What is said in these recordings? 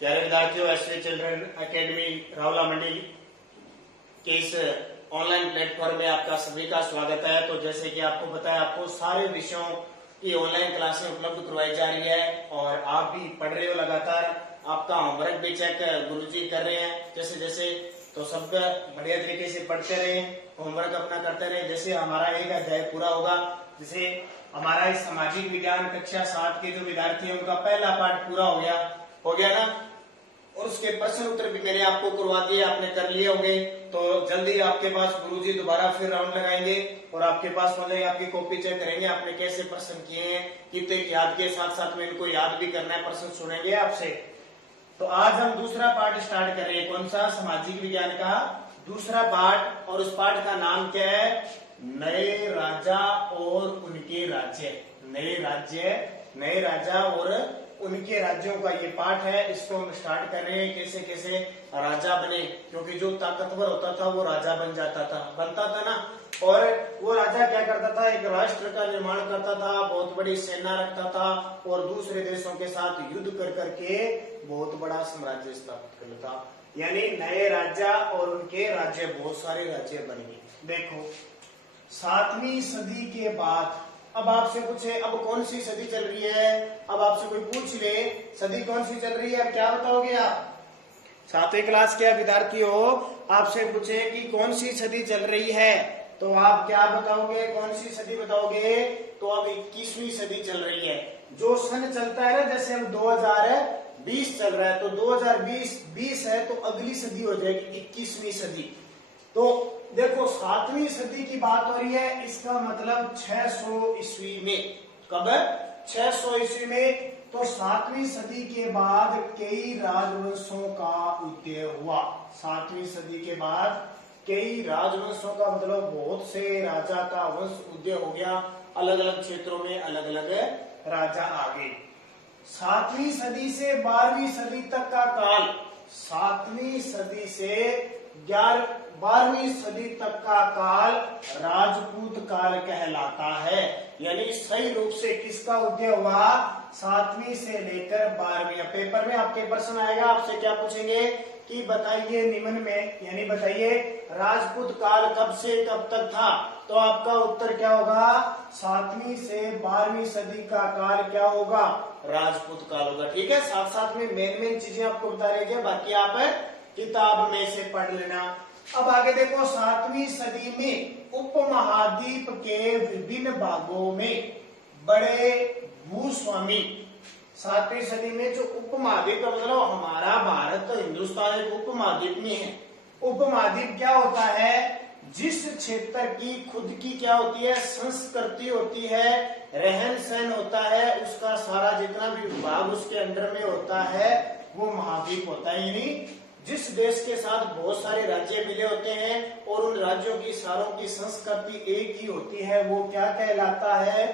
प्यारे विद्यार्थियों, SV children academy Rawla मंडी के इस ऑनलाइन प्लेटफॉर्म में आपका सभी का स्वागत है। तो जैसे कि आपको पता है, आपको सारे विषयों की ऑनलाइन क्लासें उपलब्ध करवाई जा रही है और आप भी पढ़ रहे हो लगातार। आपका होमवर्क भी चेक गुरुजी कर रहे हैं जैसे जैसे, तो सब बढ़िया तरीके से पढ़ते रहे, होमवर्क अपना करते रहे। जैसे हमारा एक अध्याय पूरा होगा, जैसे हमारा इस सामाजिक विज्ञान कक्षा 7 के जो विद्यार्थी हैं उनका पहला पाठ पूरा हो गया ना, और उसके प्रश्न उत्तर भी मैंने आपको करवा दिए, आपने कर लिए होंगे। तो जल्दी आपके पास गुरुजी दोबारा फिर राउंड लगाएंगे और आपके पास मतलब आपकी कॉपी चेक करेंगे आपने कैसे प्रश्न किए हैं, कितने याद के साथ साथ में इनको याद भी करना है, प्रश्न सुनेंगे आपसे। तो आज हम दूसरा पाठ स्टार्ट कर रहे हैं। कौन सा? सामाजिक विज्ञान का दूसरा पाठ, और उस पाठ का नाम क्या है? नए राजा और उनके राज्य। नए राजा और उनके राज्यों का ये पाठ है। इसको हम स्टार्ट कर रहे हैं। कैसे कैसे राजा बने, क्योंकि जो ताकतवर होता था वो राजा बनता था ना। और वो राजा क्या करता था? एक राष्ट्र का निर्माण करता था, बहुत बड़ी सेना रखता था और दूसरे देशों के साथ युद्ध कर करके बहुत बड़ा साम्राज्य स्थापित कर लेता। यानी नए राजा और उनके राज्य, बहुत सारे राज्य बन गए। देखो 7वीं सदी के बाद, अब आपसे पूछे अब कौन सी सदी चल रही है, अब आपसे कोई पूछ ले सदी कौन सी चल रही है, अब क्या बताओगे आप? 7वीं क्लास के विद्यार्थी हो, आपसे पूछे कि कौन सी सदी चल रही है, तो आप क्या बताओगे? कौन सी सदी बताओगे? तो अब 21वीं सदी चल रही है। जो सन चलता है ना, जैसे हम 2020 चल रहा है, तो 2020 है तो अगली सदी हो जाएगी 21वीं सदी। तो देखो 7वीं सदी की बात हो रही है, इसका मतलब 600 ईस्वी में। कब? 600 ईस्वी में। तो 7वीं सदी के बाद कई राजवंशों का उदय हुआ। 7वीं सदी के बाद कई राजवंशों का मतलब बहुत से राजा का वंश उदय हो गया। अलग अलग क्षेत्रों में अलग अलग राजा आ गए। 7वीं सदी से 12वीं सदी तक का काल, 7वीं सदी से 12वीं सदी तक का काल राजपूत काल कहलाता है। यानी सही रूप से किसका उदय हुआ? 7वीं से लेकर 12वीं। पेपर में आपके प्रश्न आएगा, आपसे क्या पूछेंगे कि बताइए निम्न में, यानी बताइए राजपूत काल कब से कब तक था, तो आपका उत्तर क्या होगा? 7वीं से 12वीं सदी का काल क्या होगा? राजपूत काल होगा। ठीक है, साथ साथ में मेन चीजें आपको बता रहे हैं, बाकी आप किताब में से पढ़ लेना। अब आगे देखो, 7वीं सदी में उपमहाद्वीप के विभिन्न भागों में बड़े भूस्वामी, 7वीं सदी में जो उपमहाद्वीप मतलब हमारा भारत हिंदुस्तान एक उपमहाद्वीप में है। उपमहाद्वीप क्या होता है? जिस क्षेत्र की खुद की क्या होती है? संस्कृति होती है, रहन सहन होता है, उसका सारा जितना भी विभाग उसके अंडर में होता है वो महाद्वीप होता है। यानी जिस देश के साथ बहुत सारे राज्य मिले होते हैं और उन राज्यों की सारों की संस्कृति एक ही होती है, वो क्या कहलाता है?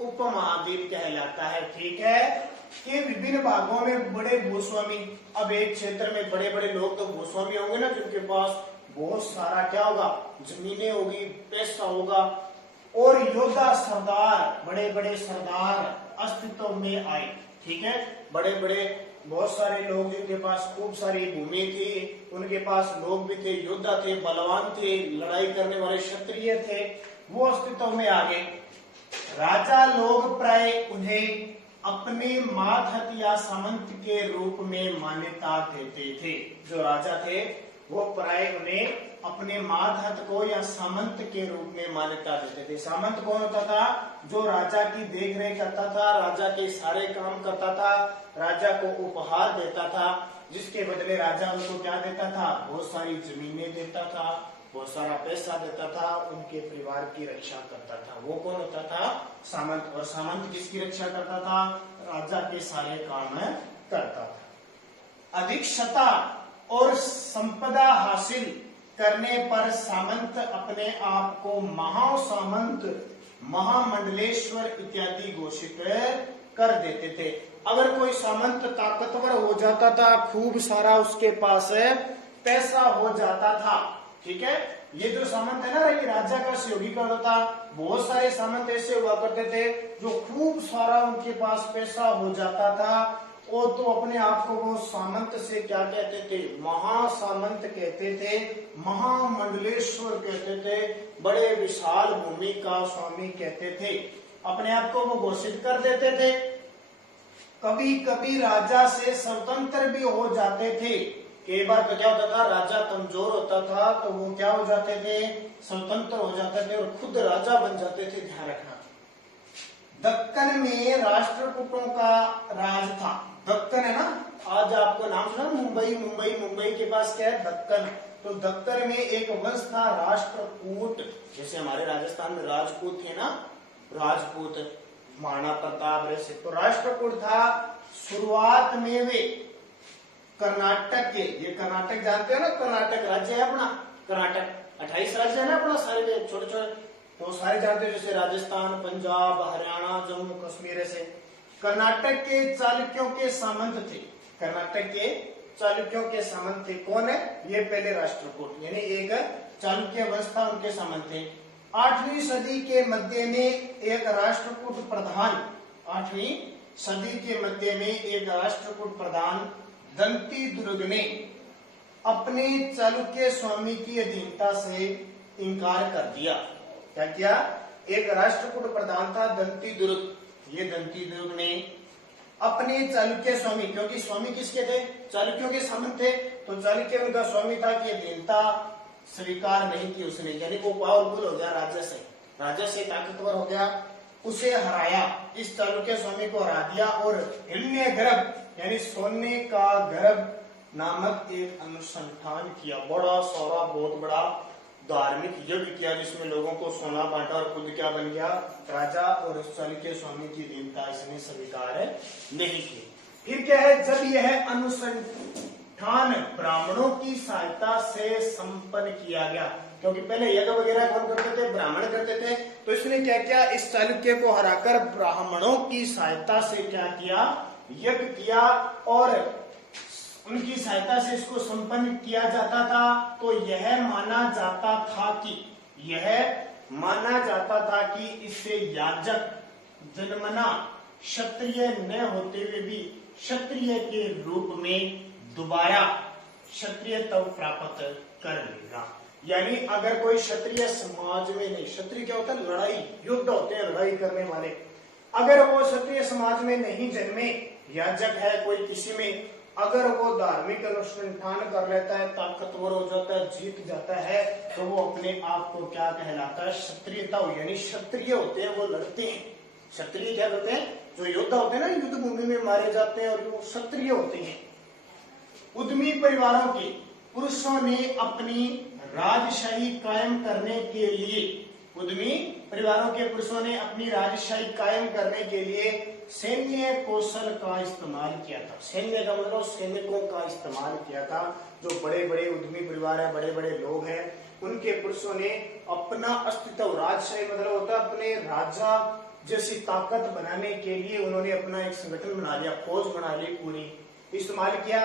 उपमहाद्वीप कहलाता है। ठीक है, कि विभिन्न भागों में बड़े भूस्वामी। अब एक क्षेत्र में बड़े बड़े लोग तो भूस्वामी होंगे ना, जिनके पास बहुत सारा क्या होगा? जमीनें होगी, पैसा होगा, और योद्धा सरदार, बड़े बड़े सरदार अस्तित्व में आए। ठीक है, बड़े बड़े बहुत सारे लोग जिनके पास खूब सारी भूमि थी, उनके पास लोग भी थे, योद्धा थे, बलवान थे, लड़ाई करने वाले क्षत्रिय थे, वो अस्तित्व में आ गए। राजा लोग प्राय उन्हें अपने मातहत या सामंत के रूप में मान्यता देते थे। जो राजा थे वो प्राय उन्हें अपने मातहत को या सामंत के रूप में मान्यता देते थे। सामंत कौन होता था? जो राजा की देखरेख करता था, राजा के सारे काम करता था, राजा को उपहार देता था, जिसके बदले राजा उनको क्या देता था? बहुत सारी जमीनें देता था, बहुत सारा पैसा देता था, उनके परिवार की रक्षा करता था। वो कौन होता था? सामंत। और सामंत किसकी रक्षा करता था? राजा के सारे काम करता था। अधिक्षता और संपदा हासिल करने पर सामंत अपने आप को महासामंत, महामंडलेश्वर इत्यादि घोषित कर देते थे। अगर कोई सामंत ताकतवर हो जाता था, खूब सारा उसके पास पैसा हो जाता था, ठीक है, ये जो सामंत है ना, ये राजा का सहयोगी करता था। बहुत सारे सामंत ऐसे हुआ करते थे जो खूब सारा उनके पास पैसा हो जाता था वो तो अपने आप को वो सामंत से क्या कहते थे, महासामंत कहते थे, महामंडलेश्वर कहते थे, बड़े विशाल भूमि का स्वामी कहते थे। अपने आप को वो घोषित कर देते थे। कभी कभी राजा से स्वतंत्र भी हो जाते थे। कई बार तो क्या होता था, राजा कमजोर होता था तो वो क्या हो जाते थे, स्वतंत्र हो जाते थे और खुद राजा बन जाते थे। ध्यान रखना, दक्कन में राष्ट्रकूटों का राज था। दक्कन है ना, आज आपको नाम सुना, मुंबई मुंबई मुंबई के पास क्या है, दक्कन। तो दक्कन में एक वंश था राष्ट्रकूट, जैसे हमारे राजस्थान में राजपूत थे ना, राजपूत, महाराणा प्रताप जैसे। तो राष्ट्रकूट था। शुरुआत में वे कर्नाटक के, ये कर्नाटक जानते हो ना, कर्नाटक राज्य है अपना, कर्नाटक 28 राज्य है ना अपना, सारे छोटे छोटे, तो सारे जानते हो, जैसे राजस्थान, पंजाब, हरियाणा, जम्मू कश्मीर। ऐसे कर्नाटक के चालुक्यों के सामंत थे। कर्नाटक के चालुक्यों के सामंत थे। कौन है ये, पहले राष्ट्रकूट, यानी एक चालुक्य वंश था, उनके सामंत थे। 8वीं सदी के मध्य में एक राष्ट्रकूट प्रधान, 8वीं सदी के मध्य में एक राष्ट्रकूट प्रधान दंती दुर्ग ने अपने चालुक्य स्वामी की अधीनता से इनकार कर दिया। क्या किया, एक राष्ट्रकूट प्रधान था दंती दुर्ग, ये दंती दुर्ग ने अपने चालुक्य स्वामी, क्योंकि स्वामी किसके थे, चालुक्यों के सामंत थे, तो चालुक्य उनका स्वामी था, कि अधीनता स्वीकार नहीं की उसने, यानी वो पावरफुल हो गया, राजा से ताकतवर हो गया, उसे हराया, इस चालुक्य स्वामी को हरा दिया और हिरण्य गर्भ यानी सोने का गर्भ नामक एक अनुसंधान किया। बड़ा सारा बहुत बड़ा धार्मिक यज्ञ किया, जिसमें लोगों को सोना बांटा और खुद क्या बन गया, राजा, और उस चालुक्य स्वामी की अधीनता इसने स्वीकार नहीं की। फिर क्या है, जब यह अनुसंधान ब्राह्मणों की सहायता से संपन्न किया गया, क्योंकि पहले यज्ञ वगैरह कौन करते थे, ब्राह्मण करते थे, तो इसने क्या किया, इस चालुक्य को हराकर ब्राह्मणों की सहायता से क्या किया, यज्ञ किया, और उनकी सहायता से इसको संपन्न किया जाता था। तो यह माना जाता था कि इससे याजक जन्मना क्षत्रिय न होते हुए भी क्षत्रिय के रूप में दोबारा क्षत्रियत्व प्राप्त कर लेगा। यानी अगर कोई क्षत्रिय समाज में नहीं, क्षत्रिय क्या होता है, लड़ाई, युद्ध होते हैं, लड़ाई करने वाले, अगर वो क्षत्रिय समाज में नहीं जन्मे, याजक है कोई किसी में, अगर वो धार्मिक अनुष्ठान कर लेता है, ताकतवर हो जाता है, जीत जाता है, तो वो अपने आप को क्या कहलाता है, क्षत्रियता, यानी क्षत्रिय होते हैं, वो लड़ते हैं। क्षत्रिय क्या करते हैं, जो योद्धा होते हैं ना, युद्ध भूमि में मारे जाते हैं, और वो क्षत्रिय होते हैं। उद्यमी परिवारों के पुरुषों ने अपनी राजशाही कायम करने के लिए, उद्यमी परिवारों के पुरुषों ने अपनी राजशाही कायम करने के लिए सैन्य कौशल का इस्तेमाल किया था। सैन्य का मतलब सैनिकों का इस्तेमाल किया था। जो बड़े बड़े उद्यमी परिवार है, बड़े बड़े लोग हैं, उनके पुरुषों ने अपना अस्तित्व, राजशाही मतलब होता है अपने राजा जैसी ताकत बनाने के लिए उन्होंने अपना एक संगठन बना लिया, फौज बना ली, पूरी इस्तेमाल किया।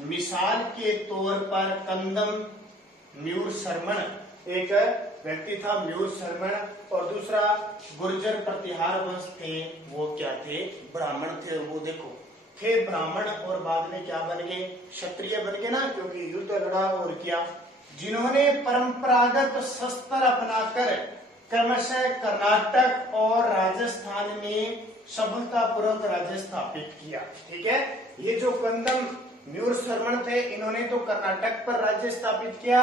मिसाल के तौर पर कंदम म्यूर शर्मन, एक व्यक्ति था म्यूर शर्मन, और दूसरा गुर्जर प्रतिहार वंश थे, वो क्या थे, ब्राह्मण थे। वो देखो थे ब्राह्मण और बाद में क्या बन गए, क्षत्रिय बन गए ना, क्योंकि युद्ध लड़ा और किया। जिन्होंने परंपरागत शस्त्र अपनाकर क्रमशः कर्नाटक और राजस्थान में सफलतापूर्वक राज्य स्थापित किया। ठीक है, ये जो कंदम म्यूर शर्मन थे, इन्होंने तो कर्नाटक पर राज्य स्थापित किया,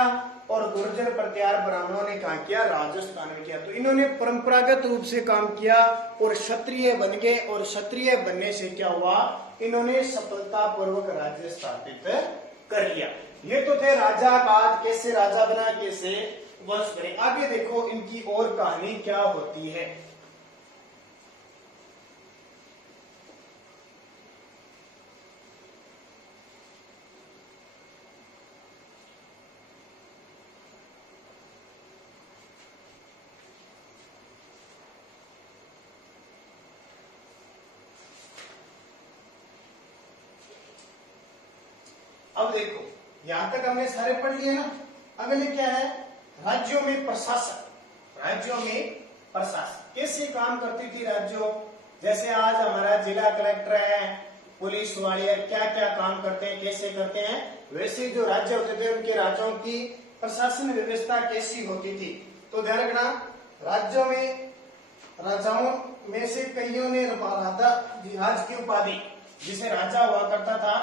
और गुर्जर प्रतिहार ब्राह्मणों ने कहा किया, राजस्थान में किया। तो इन्होंने परंपरागत रूप से काम किया और क्षत्रिय बन गए, और क्षत्रिय बनने से क्या हुआ, इन्होंने सफलतापूर्वक राज्य स्थापित कर लिया। ये तो थे राजा, बाद कैसे राजा बना, कैसे वंश बने। आगे देखो इनकी और कहानी क्या होती है। अब देखो यहां तक हमने सारे पढ़ लिए ना। अगले क्या है, राज्यों में प्रशासन। राज्यों में प्रशासन कैसे काम करती थी राज्यों, जैसे आज हमारा जिला कलेक्टर है, पुलिस वाले क्या क्या काम करते हैं, कैसे करते हैं, वैसे जो राज्य होते थे उनके राज्यों की प्रशासन व्यवस्था कैसी होती थी। तो ध्यान रखना, राज्यों में राजाओं में से कईयों ने राज की उपाधि, जिसे राजा हुआ करता था,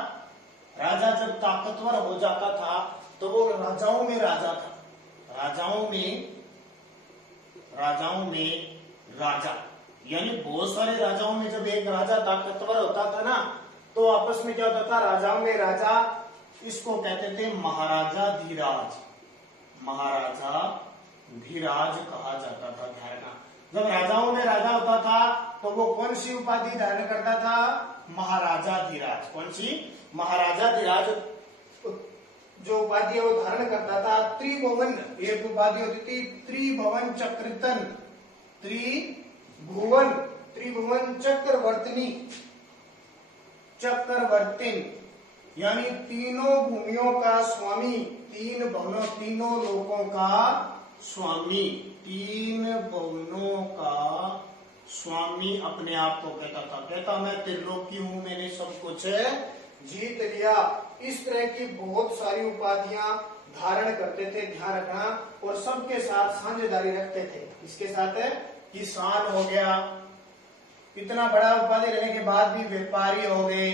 राजा जब ताकतवर हो जाता था तो वो राजाओं में राजा था, राजाओं में राजा, यानी बहुत सारे राजाओं में जब एक राजा ताकतवर होता था ना, तो आपस में क्या होता था, राजाओं में राजा, इसको कहते थे महाराजा धीराज, महाराजा धीराज कहा जाता था। ध्यान रखना, जब राजाओं में राजा होता था तो वो कौन सी उपाधि धारण करता था, महाराजा धीराज। कौन सी, महाराजा धीराज जो उपाधि है वो धारण करता था। त्रिभुवन एक उपाधि होती थी, त्रिभुवन चक्रवर्तन, त्रिभुवन चक्रवर्तिन, यानी तीनों भूमियों का स्वामी, तीनों लोकों का स्वामी, तीन भुवनों का स्वामी अपने आप को कहता मैं त्रिलोकी हूं, मैंने सब कुछ जीत लिया। इस तरह की बहुत सारी उपाधियां धारण करते थे, ध्यान रखना, और सबके साथ साझेदारी रखते थे। इसके साथ किसान हो गया, इतना बड़ा उपाधि लेने के बाद भी व्यापारी हो गए,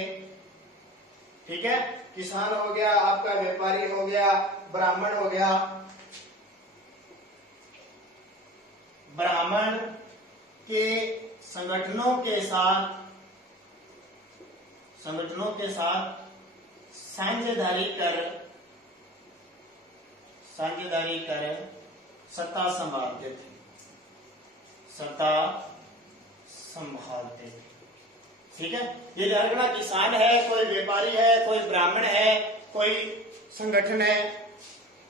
ठीक है, किसान हो गया, आपका व्यापारी हो गया, ब्राह्मण हो गया। ब्राह्मण के संगठनों के साथ साझेदारी कर सत्ता संभालते थे, ठीक है। ये ध्यान रखना, किसान है, कोई व्यापारी है, कोई ब्राह्मण है, कोई संगठन है,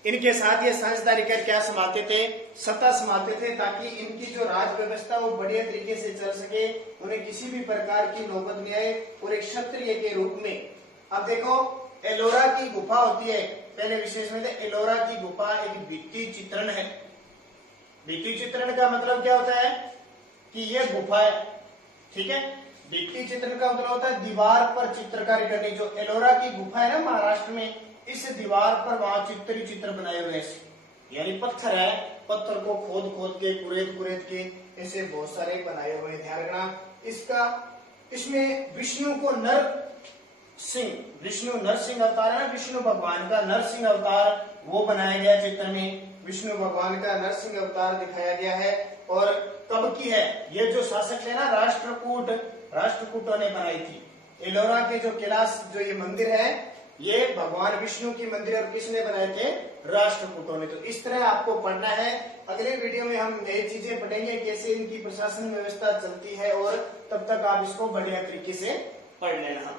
इनके साथ ये साझेदारी कर क्या संभालते थे, सत्ता संभालते थे, ताकि इनकी जो राज व्यवस्था वो बढ़िया तरीके से चल सके, उन्हें किसी भी प्रकार की नौबत नहीं आए, और एक क्षत्रिय के रूप में। अब देखो, एलोरा की गुफा होती है, पहले विशेष में एलोरा की गुफा एक भित्ति चित्रण है। भित्ति चित्रण का मतलब क्या होता है कि ये गुफा है, ठीक है। भित्ति चित्रण का मतलब होता है दीवार पर चित्रकारी करनी। जो एलोरा की गुफा है ना महाराष्ट्र में, इस दीवार पर वहां चित्र बनाए हुए, यानी पत्थर है, पत्थर को खोद के कुरेद के ऐसे बहुत सारे बनाए हुए। ध्यान रखना, इसमें विष्णु को विष्णु नरसिंह अवतार है ना, विष्णु भगवान का नरसिंह अवतार वो बनाया गया चित्र में, विष्णु भगवान का नरसिंह अवतार दिखाया गया है। और कब की है ये, जो शासक है ना राष्ट्रकूटों ने बनाई थी। एलोरा के जो कैलाश जो ये मंदिर है, ये भगवान विष्णु की मंदिर, और किसने बनाए थे, राष्ट्रकूटों ने। तो इस तरह आपको पढ़ना है। अगले वीडियो में हम नई चीजें पढ़ेंगे, कैसे इनकी प्रशासन व्यवस्था चलती है, और तब तक आप इसको बढ़िया तरीके से पढ़ लेना।